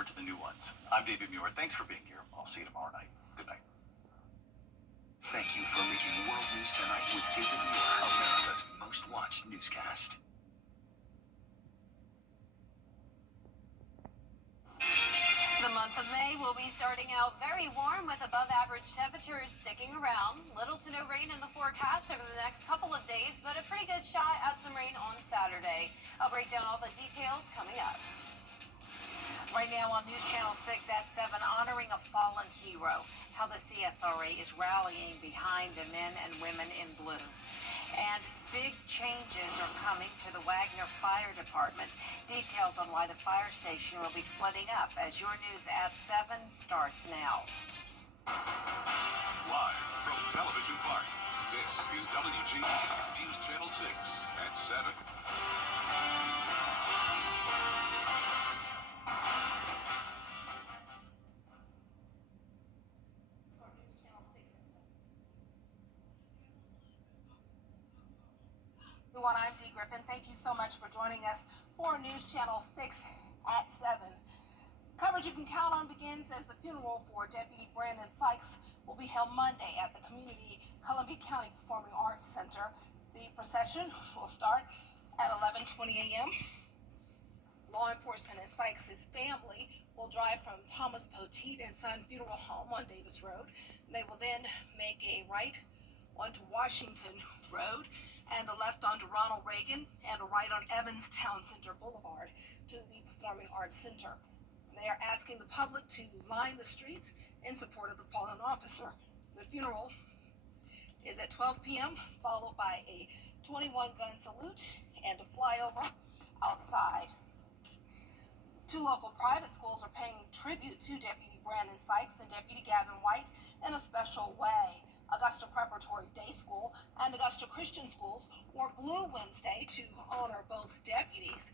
forward to the new ones. I'm David Muir. Thanks for being here. I'll see you tomorrow night. Good night. Thank you for making World News Tonight with David Muir, America's most watched newscast. The month of May will be starting out very warm with above average temperatures sticking around. Little to no rain in the forecast over the next couple of days, but a pretty good shot at some rain on Saturday. I'll break down all the details coming up. Right now on News Channel 6 at 7, honoring a fallen hero, how the CSRA is rallying behind the men and women in blue. And big changes are coming to the Wagner Fire Department. Details on why the fire station will be splitting up as your news at 7 starts now. Live from Television Park, this is WJBF News Channel 6 at 7. I'm Dee Griffin. Thank you so much for joining us for News Channel 6 at 7. Coverage you can count on begins as the funeral for Deputy Brandon Sykes will be held Monday at the Community Columbia County Performing Arts Center. The procession will start at 11:20 a.m. Law enforcement and Sykes' family will drive from Thomas Poteet and Son Funeral Home on Davis Road. They will then make a right onto Washington Road and a left onto Ronald Reagan and a right on Evans Town Center Boulevard to the Performing Arts Center. They are asking the public to line the streets in support of the fallen officer. The funeral is at 12 p.m., followed by a 21-gun salute and a flyover outside. 2 local private schools are paying tribute to Deputy Brandon Sykes and Deputy Gavin White in a special way. Augusta Preparatory Day School and Augusta Christian Schools wore blue Wednesday to honor both deputies.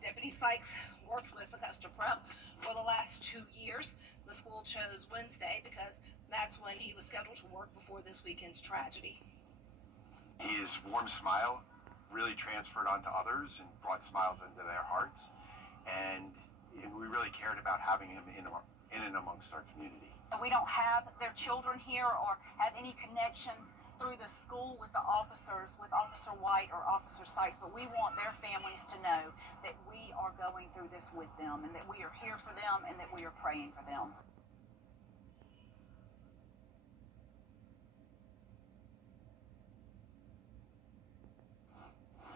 Deputy Sykes worked with Augusta Prep for the last 2 years. The school chose Wednesday because that's when he was scheduled to work before this weekend's tragedy. His warm smile really transferred onto others and brought smiles into their hearts. And we really cared about having him in and amongst our community. We don't have their children here or have any connections through the school with the officers, with Officer White or Officer Sykes, but we want their families to know that we are going through this with them and that we are here for them and that we are praying for them.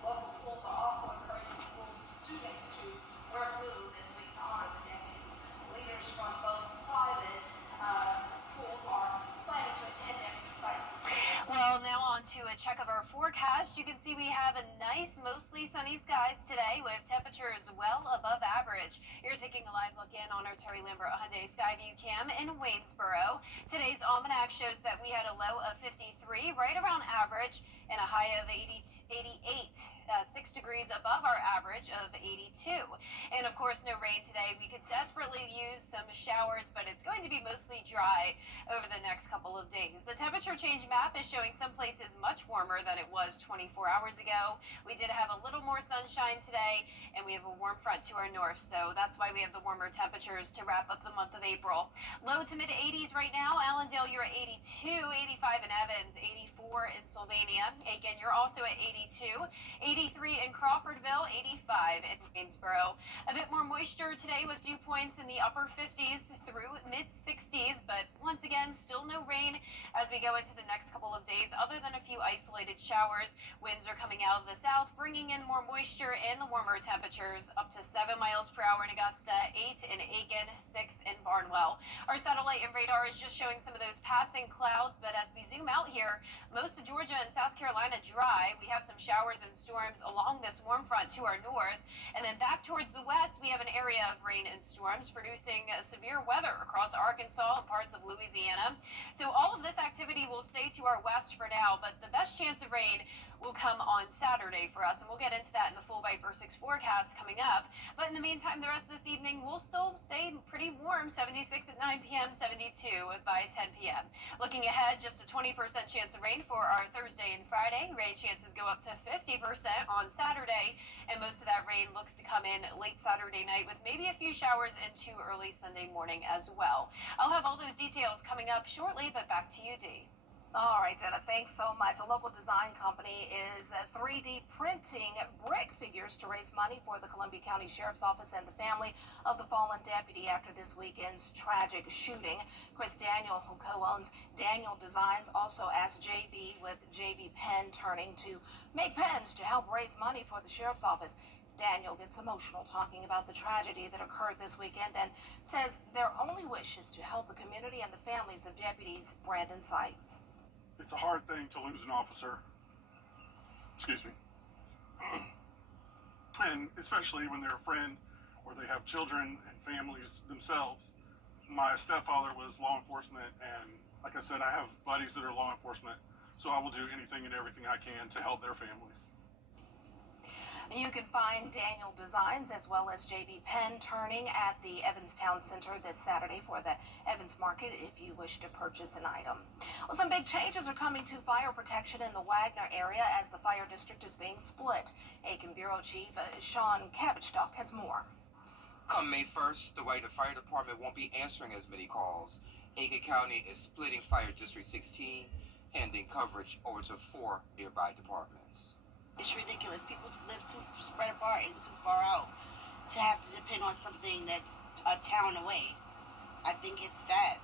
Local schools are also encouraging school students to wear blue this week to honor the deputies. Leaders from both private schools are planning to attend Deputy Sykes' funeral. Well, now on to a check of our forecast. You can see we have a nice, mostly sunny skies today with temperatures well above average. You're taking a live look in on our Terry Lambert Hyundai Skyview Cam in Waynesboro. Today's almanac shows that we had a low of 53, right around average, and a high of 88, 6 degrees above our average of 82. And of course, no rain today. We could desperately use some showers, but it's going to be mostly dry over the next couple of days. The temperature change map is showing some places much warmer than it was 24 hours ago. We did have a little more sunshine today, and we have a warm front to our north, so that's why we have the warmer temperatures to wrap up the month of April. Low to mid 80s right now. Allendale, you're at 82, 85 in Evans, 84 in Sylvania. Aiken, you're also at 82, 83 in Crawfordville, 85 in Waynesboro. A bit more moisture today with dew points in the upper 50s through mid 60s, but once again, still no rain as we go into the next couple of days, other than a few isolated showers. Winds are coming out of the south, bringing in more moisture and the warmer temperatures up to 7 miles per hour in Augusta, 8 in Aiken, 6 in Barnwell. Our satellite and radar is just showing some of those passing clouds, but as we zoom out here, most of Georgia and South Carolina dry. We have some showers and storms along this warm front to our north, and then back towards the west, we have an area of rain and storms producing severe weather across Arkansas and parts of Louisiana. So all of this activity will stay to our west for now, but the best chance of rain will come on Saturday for us, and we'll get into that in the full Viper 6 forecast coming up. But in the meantime, the rest of this evening, we'll still stay pretty warm, 76 at 9 p.m., 72 by 10 p.m. Looking ahead, just a 20% chance of rain for our Thursday and Friday. Rain chances go up to 50%. on Saturday, and most of that rain looks to come in late Saturday night with maybe a few showers into early Sunday morning as well. I'll have all those details coming up shortly, but back to you, Dee. All right, Jenna, thanks so much. A local design company is 3D printing brick figures to raise money for the Columbia County Sheriff's Office and the family of the fallen deputy after this weekend's tragic shooting. Chris Daniel, who co-owns Daniel Designs, also asked JB with JB Pen Turning to make pens to help raise money for the Sheriff's Office. Daniel gets emotional talking about the tragedy that occurred this weekend and says their only wish is to help the community and the families of deputies Brandon Sykes. It's a hard thing to lose an officer. Excuse me. And especially when they're a friend or they have children and families themselves. My stepfather was law enforcement, and like I said, I have buddies that are law enforcement, so I will do anything and everything I can to help their families. You can find Daniel Designs as well as JB Pen Turning at the Evanstown Center this Saturday for the Evans Market if you wish to purchase an item. Well, some big changes are coming to fire protection in the Wagner area as the fire district is being split. Aiken Bureau Chief Sean Kabachstock has more. Come May 1st, the Wagner Fire Department won't be answering as many calls. Aiken County is splitting Fire District 16, handing coverage over to 4 nearby departments. It's ridiculous. People live too spread apart and too far out to have to depend on something that's a town away. I think it's sad.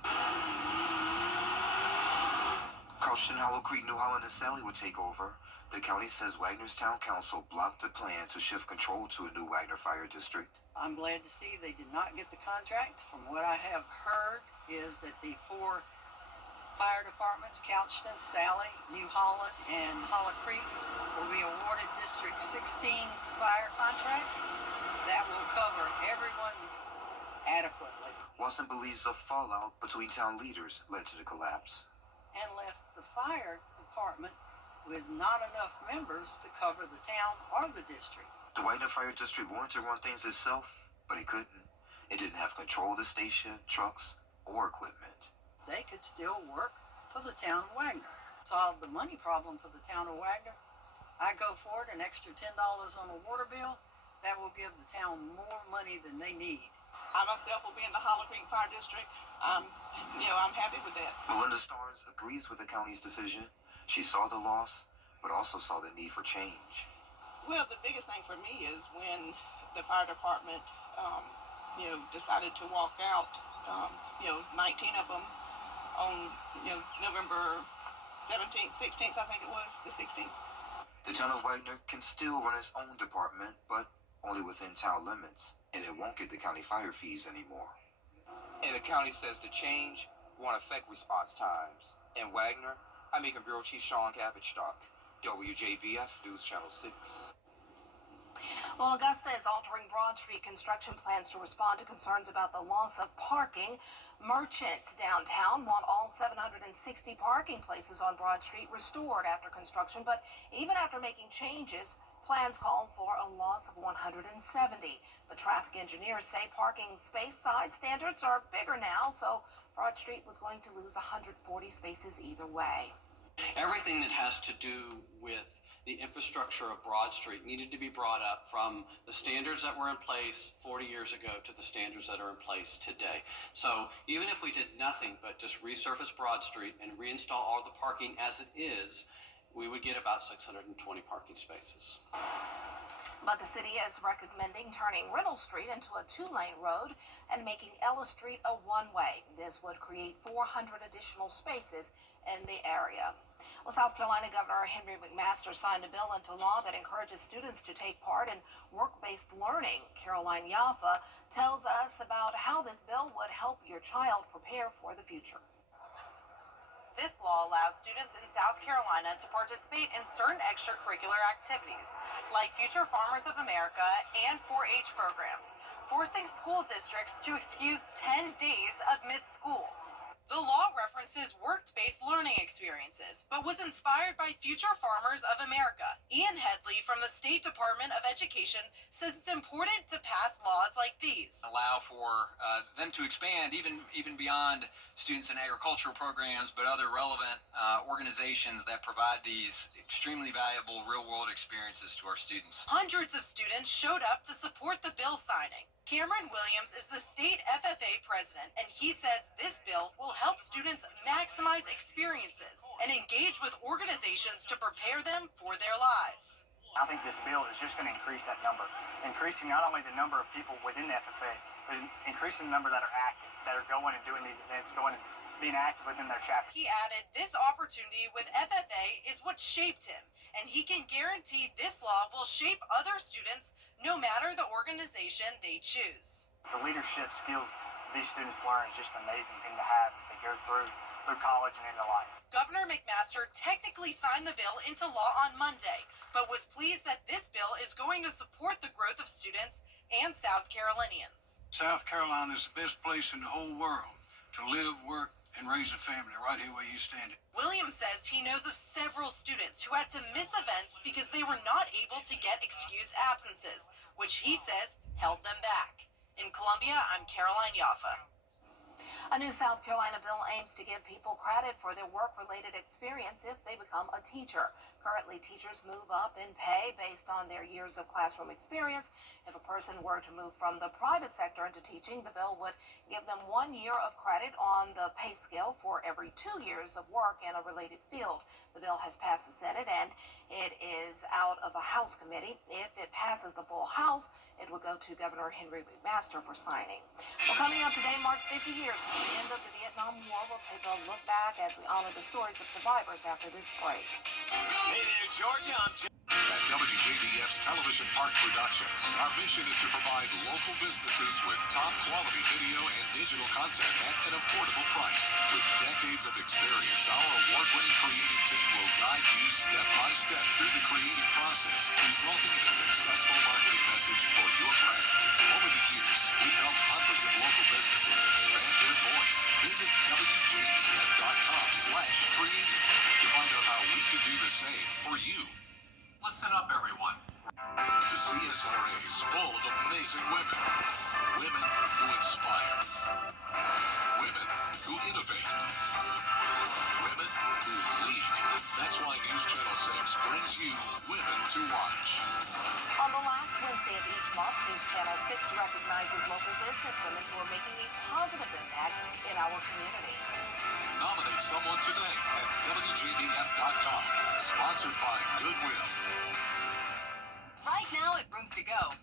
Carlson, Hollow Creek, New Holland, and Sally will take over. The county says Wagner's town council blocked the plan to shift control to a new Wagner fire district. I'm glad to see they did not get the contract. From what I have heard is that the 4 fire departments, Couchton, Sally, New Holland, and Hollow Creek, will be awarded District 16's fire contract. That will cover everyone adequately. Watson believes the fallout between town leaders led to the collapse. And left the fire department with not enough members to cover the town or the district. The Wagner Fire District wanted to run things itself, but it couldn't. It didn't have control of the station, trucks, or equipment. They could still work for the town of Wagner. Solve the money problem for the town of Wagner. I go forward an extra $10 on a water bill. That will give the town more money than they need. I myself will be in the Hollow Creek Fire District. I'm happy with that. Melinda Starnes agrees with the county's decision. She saw the loss, but also saw the need for change. Well, the biggest thing for me is when the fire department, decided to walk out. 19 of them on, November 17th, 16th, I think it was, the 16th. The town of Wagner can still run its own department, but only within town limits, and it won't get the county fire fees anymore. And the county says the change won't affect response times. In Wagner, I'm Aiken Bureau Chief Sean Kabachstock, WJBF News Channel 6. Well, Augusta is altering Broad Street construction plans to respond to concerns about the loss of parking. Merchants downtown want all 760 parking places on Broad Street restored after construction, but even after making changes, plans call for a loss of 170. But traffic engineers say parking space size standards are bigger now, so Broad Street was going to lose 140 spaces either way. Everything that has to do with the infrastructure of Broad Street needed to be brought up from the standards that were in place 40 years ago to the standards that are in place today. So even if we did nothing but just resurface Broad Street and reinstall all the parking as it is, we would get about 620 parking spaces. But the city is recommending turning Reynolds Street into a 2-lane road and making Ellis Street a one-way. This would create 400 additional spaces in the area. Well, South Carolina Governor Henry McMaster signed a bill into law that encourages students to take part in work-based learning. Caroline Yaffa tells us about how this bill would help your child prepare for the future. This law allows students in South Carolina to participate in certain extracurricular activities, like Future Farmers of America and 4-H programs, forcing school districts to excuse 10 days of missed school. The law references work-based learning experiences, but was inspired by Future Farmers of America. Ian Headley from the State Department of Education says it's important to pass laws like these. Allow for them to expand even beyond students in agricultural programs, but other relevant organizations that provide these extremely valuable real-world experiences to our students. Hundreds of students showed up to support the bill signing. Cameron Williams is the state FFA president, and he says this bill will help students maximize experiences and engage with organizations to prepare them for their lives. I think this bill is just going to increase that number, increasing not only the number of people within the FFA, but increasing the number that are active, that are going and doing these events, going and being active within their chapter. He added this opportunity with FFA is what shaped him, and he can guarantee this law will shape other students no matter the organization they choose. The leadership skills these students learn is just an amazing thing to have as they go through college and into life. Governor McMaster technically signed the bill into law on Monday, but was pleased that this bill is going to support the growth of students and South Carolinians. South Carolina is the best place in the whole world to live, work, and raise a family right here where you stand it. Williams says he knows of several students who had to miss events because they were not able to get excused absences, which he says held them back. In Columbia, I'm Caroline Yaffa. A new South Carolina bill aims to give people credit for their work-related experience if they become a teacher. Currently, teachers move up in pay based on their years of classroom experience. If a person were to move from the private sector into teaching, the bill would give them 1 year of credit on the pay scale for every 2 years of work in a related field. The bill has passed the Senate and it is out of a House committee. If it passes the full House, it will go to Governor Henry McMaster for signing. Well, coming up today marks 50 years since the end of the Vietnam War. We'll take a look back as we honor the stories of survivors after this break. Hey there, Georgia. I'm at WJBF's Television Park Productions. Our mission is to provide local businesses with top quality video and digital content at an affordable price. With decades of experience, our award-winning creative team will guide you step by step through the creative process, resulting in a successful marketing message for your brand. Over the years, we've helped hundreds of local businesses expand their voice. Visit WJBF.com/creative to find out how we can do the same for you. Listen up, everyone. The CSRA is full of amazing women. Women who inspire. Women who innovate. Women who lead. That's why News Channel 6 brings you Women to Watch. On the last Wednesday of each month, News Channel 6 recognizes local businesswomen who are making a positive impact in our community. Nominate someone today at WJBF.com. Sponsored by Goodwill. Right now at Rooms to Go.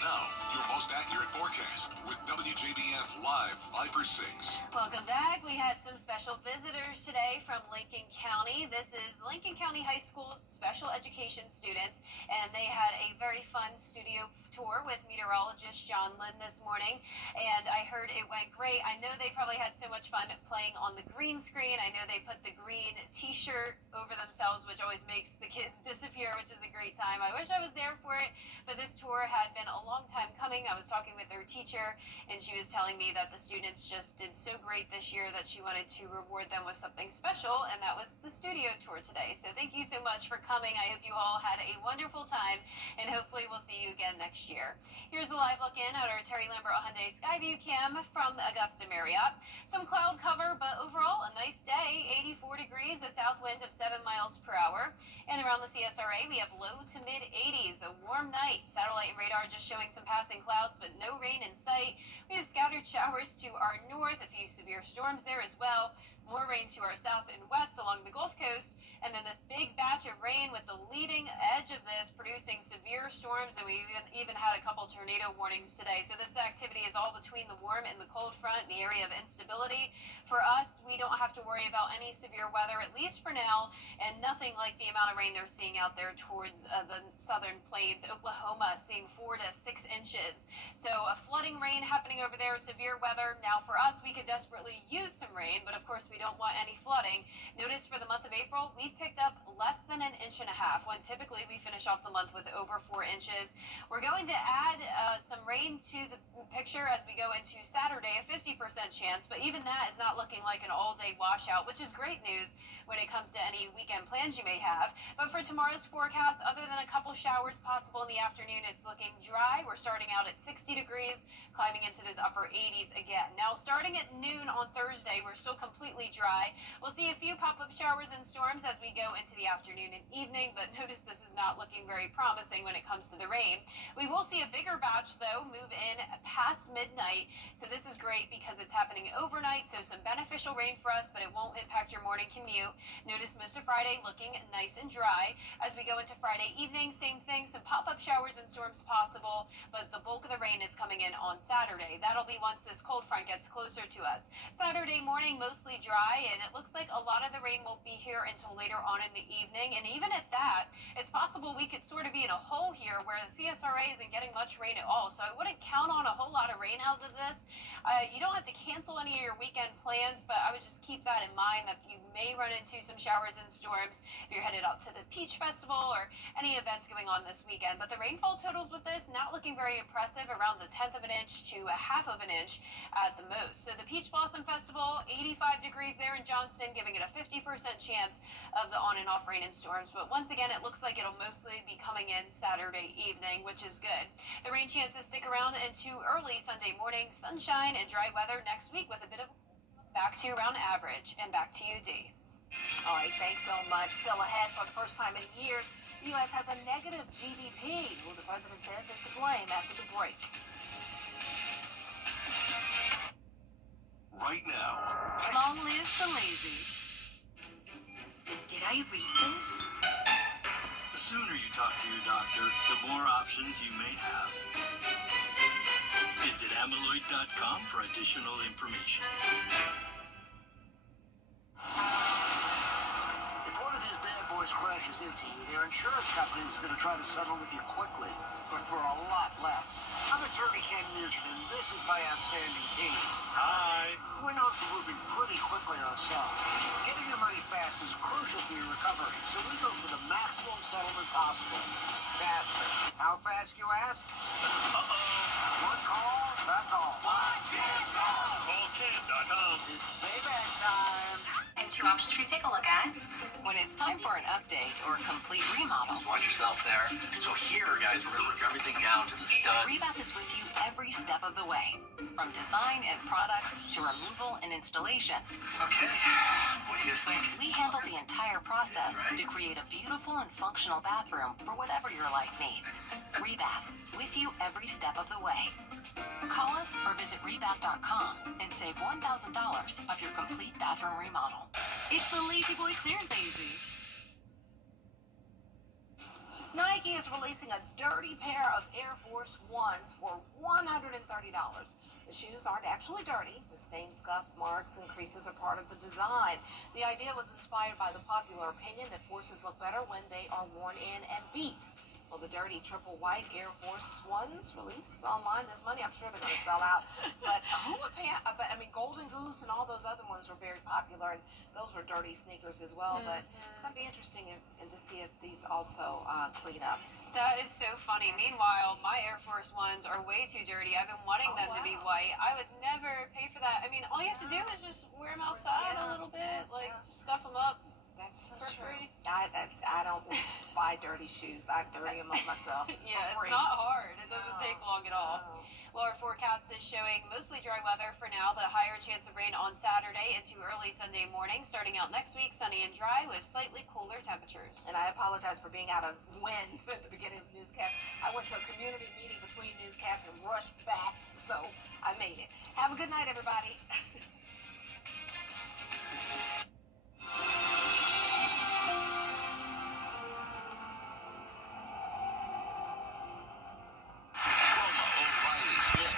Now, your most accurate forecast with WJBF Live Viper 6. Welcome back. We had some special visitors today from Lincoln County. This is Lincoln County High School's special education students, and they had a very fun studio tour with meteorologist John Lynn this morning, and I heard it went great. I know they probably had so much fun playing on the green screen. I know they put the green t-shirt over themselves, which always makes the kids disappear, which is a great time. I wish I was there for it, but this tour had been a long time coming. I was talking with their teacher, and she was telling me that the students just did so great this year that she wanted to reward them with something special, and that was the studio tour today. So thank you so much for coming. I hope you all had a wonderful time, and hopefully we'll see you again next year. Here's a live look in at our Terry Lambert Hyundai Skyview Cam from the Augusta Marriott. Some cloud cover, but overall a nice day. 84 degrees, a south wind of 7 miles per hour. And around the CSRA, we have low to mid 80s, a warm night. Satellite and radar just showing some passing clouds, but no rain in sight. We have scattered showers to our north, a few severe storms there as well. More rain to our south and west along the Gulf Coast, and then this big batch of rain with the leading edge of this producing severe storms, and we even had a couple tornado warnings today. So this activity is all between the warm and the cold front in the area of instability. For us, we don't have to worry about any severe weather, at least for now, and nothing like the amount of rain they're seeing out there towards the southern plains. Oklahoma seeing 4 to 6 inches. So flooding rain happening over there, severe weather. Now for us, we could desperately use some rain, but of course we don't want any flooding. Notice for the month of April, we picked up less than an inch and a half, when typically we finish off the month with over 4 inches. We're going to add some rain to the picture as we go into Saturday, a 50% chance, but even that is not looking like an all-day washout, which is great news when it comes to any weekend plans you may have. But for tomorrow's forecast, other than a couple showers possible in the afternoon, it's looking dry. We're starting out at 60 degrees, climbing into those upper 80s again. Now, starting at noon on Thursday, we're still completely dry. We'll see a few pop-up showers and storms as we go into the afternoon and evening, but notice this is not looking very promising when it comes to the rain. We will see a bigger batch, though, move in past midnight, so this is great because it's happening overnight, so some beneficial rain for us, but it won't impact your morning commute. Notice most of Friday looking nice and dry. As we go into Friday evening, same thing, some pop-up showers and storms possible, but the bulk of the rain is coming in on Saturday. That'll be once this cold front gets closer to us. Saturday morning, mostly dry, and it looks like a lot of the rain won't be here until later on in the evening, and even at that, it's possible we could sort of be in a hole here where the CSRA isn't getting much rain at all, so I wouldn't count on a whole lot of rain out of this. You don't have to cancel any of your weekend plans, but I would just keep that in mind that you may run into some showers and storms if you're headed out to the Peach Festival or any events going on this weekend. But the rainfall totals with this not looking very impressive, around 1/10 of an inch to 1/2 of an inch at the most. So the Peach Blossom Festival, 85 degrees there in Johnston, giving it a 50% chance of the on and off rain and storms. But once again, it looks like it'll mostly be coming in Saturday evening, which is good. The rain chances stick around into early Sunday morning, sunshine and dry weather next week with a bit of back to around average. And back to you, Dee. All right, thanks so much. Still ahead, for the first time in years, the U.S. has a negative GDP. Who the president says is to blame after the break. Right now. Long live the lazy. Did I read this? The sooner you talk to your doctor, the more options you may have. Visit amyloid.com for additional information. If one of these bad boys crashes into you, their insurance company is going to try to settle with you quickly, but for a lot less. I'm attorney Ken Nugent, and this is my outstanding team. Hi. We're known for moving pretty quickly ourselves. Getting your money fast is crucial for your recovery, so we go for the maximum settlement possible. Faster. How fast, you ask? One call, that's all. Call Ken.com. It's payback time. And 2 options for you to take a look at. When it's time for an update or complete remodel, Just watch yourself there. So here, guys, we're going to rip everything down to the stud. Rebath is with you every step of the way. From design and products to removal and installation. Okay, what do you guys think? We handle the entire process to create a beautiful and functional bathroom for whatever your life needs. Rebath, with you every step of the way. Call us or visit rebath.com and save $1,000 off your complete bathroom remodel. It's the Lazy Boy Clearance Lazy. Nike is releasing a dirty pair of Air Force Ones for $130. The shoes aren't actually dirty. The stain, scuff, marks, and creases are part of the design. The idea was inspired by the popular opinion that forces look better when they are worn in and beat. Well, the dirty triple white Air Force Ones released online this Monday. I'm sure they're going to sell out. But who would pay? I mean, Golden Goose and all those other ones were very popular, and those were dirty sneakers as well. But it's going to be interesting and to see if these also clean up. That is so funny. Meanwhile, my Air Force Ones are way too dirty. I've been wanting them to be white. I would never pay for that. I mean, all you have to do is just wear them outside a little bit, like just scuff them up. That's so for true. free. I don't buy dirty shoes. I dirty them up myself. Yeah, for free. it's not hard. It doesn't take long at all. Well, our forecast is showing mostly dry weather for now, but a higher chance of rain on Saturday into early Sunday morning. Starting out next week, sunny and dry with slightly cooler temperatures. And I apologize for being out of wind at the beginning of the newscast. I went to a community meeting between newscasts and rushed back, so I made it. Have a good night, everybody.